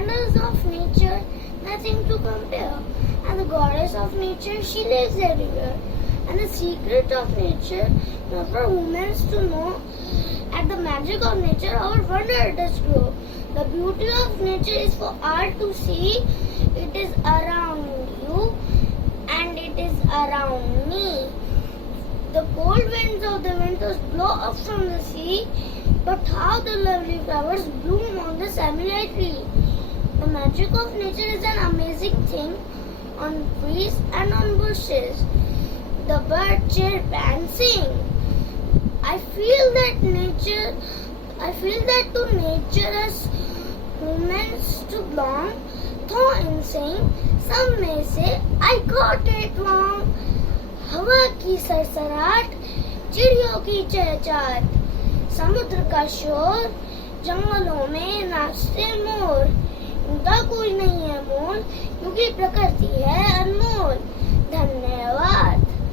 wonders of nature, nothing to compare. And the goddess of nature, she lives everywhere. And the secret of nature, not for humans to know. At the magic of nature, our wonder does grow. The beauty of nature is for all to see. It is around you and it is around me. The cold winds of the winters blow up from the sea, but how the lovely flowers bloom on the samila tree. The magic of nature is an amazing thing on trees and on bushes. The birds chirp and sing. I feel that to nature as humans to belong, though insane, some may say I got it wrong. हवा की सरसराहट, चिड़ियों की चहचहाट, समुद्र का शोर, जंगलों में नाचते मोर, इनका कोई नहीं है मोल, क्योंकि प्रकृति है